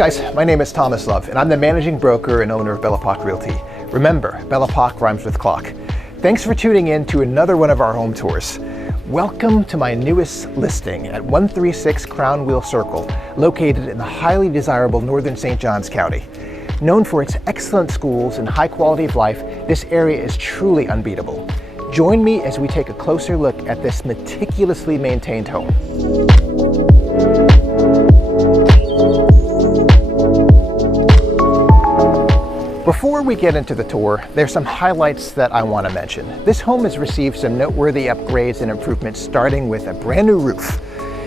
guys, my name is Thomas Love, and I'm the managing broker and owner of Belle Epoque Realty. Remember, Belle Epoque rhymes with clock. Thanks for tuning in to another one of our home tours. Welcome to my newest listing at 136 Crown Wheel Circle, located in the highly desirable northern St. Johns County. Known for its excellent schools and high quality of life, this area is truly unbeatable. Join me as we take a closer look at this meticulously maintained home. Before we get into the tour, there's some highlights that I want to mention. This home has received some noteworthy upgrades and improvements, starting with a brand new roof.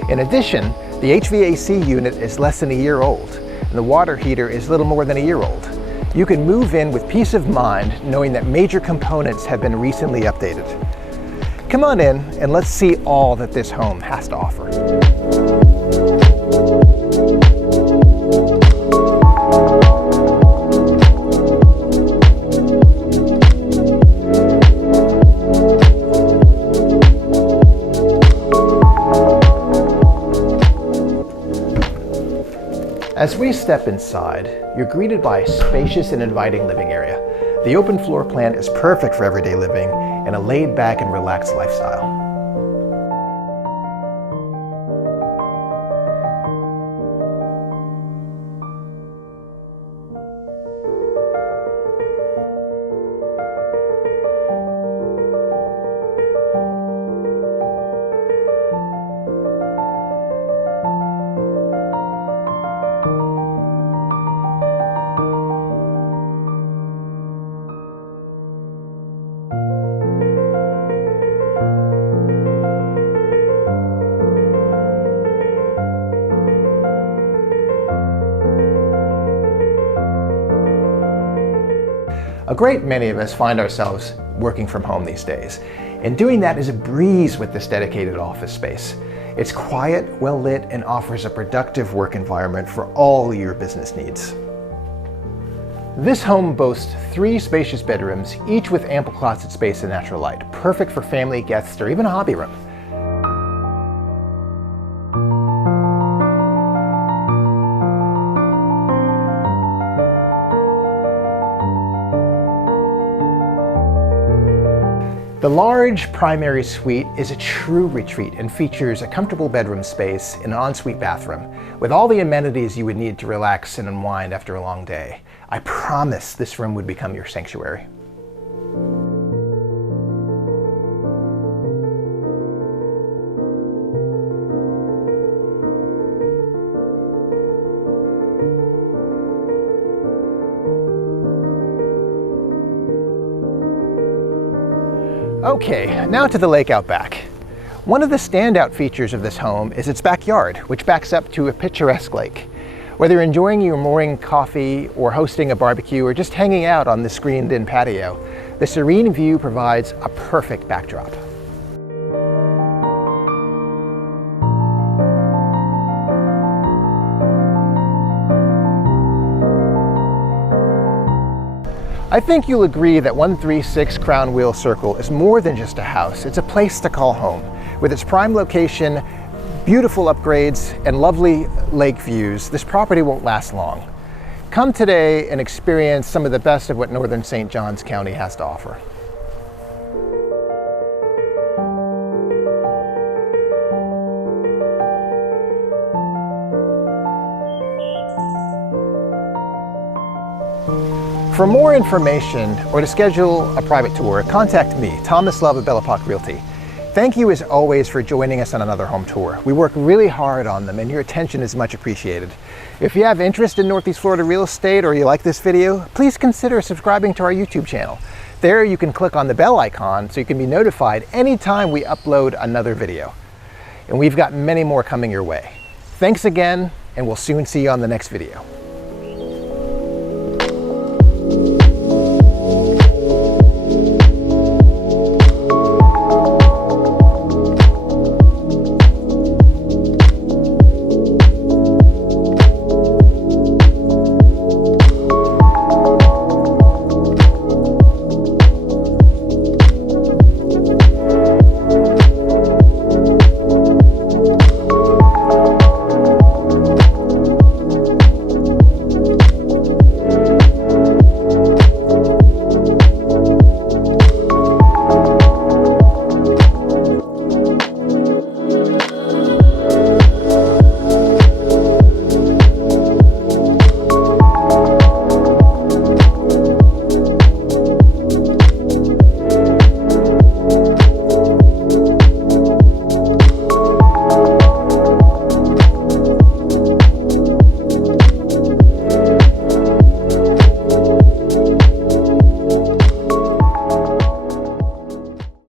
In addition, the HVAC unit is less than a year old, and the water heater is little more than a year old. You can move in with peace of mind knowing that major components have been recently updated. Come on in and let's see all that this home has to offer. As we step inside, you're greeted by a spacious and inviting living area. The open floor plan is perfect for everyday living and a laid-back and relaxed lifestyle. A great many of us find ourselves working from home these days, and doing that is a breeze with this dedicated office space. It's quiet, well lit, and offers a productive work environment for all your business needs. This home boasts 3 spacious bedrooms, each with ample closet space and natural light, perfect for family, guests, or even a hobby room. The large primary suite is a true retreat and features a comfortable bedroom space and an ensuite bathroom, with all the amenities you would need to relax and unwind after a long day. I promise this room would become your sanctuary. Okay, now to the lake out back. One of the standout features of this home is its backyard, which backs up to a picturesque lake. Whether you're enjoying your morning coffee or hosting a barbecue or just hanging out on the screened-in patio, the serene view provides a perfect backdrop. I think you'll agree that 136 Crown Wheel Circle is more than just a house. It's a place to call home. With its prime location, beautiful upgrades, and lovely lake views, this property won't last long. Come today and experience some of the best of what northern St. Johns County has to offer. For more information or to schedule a private tour, contact me, Thomas Love of Belle Epoque Realty. Thank you as always for joining us on another home tour. We work really hard on them and your attention is much appreciated. If you have interest in Northeast Florida real estate or you like this video, please consider subscribing to our YouTube channel. There you can click on the bell icon so you can be notified anytime we upload another video. And we've got many more coming your way. Thanks again, and we'll soon see you on the next video.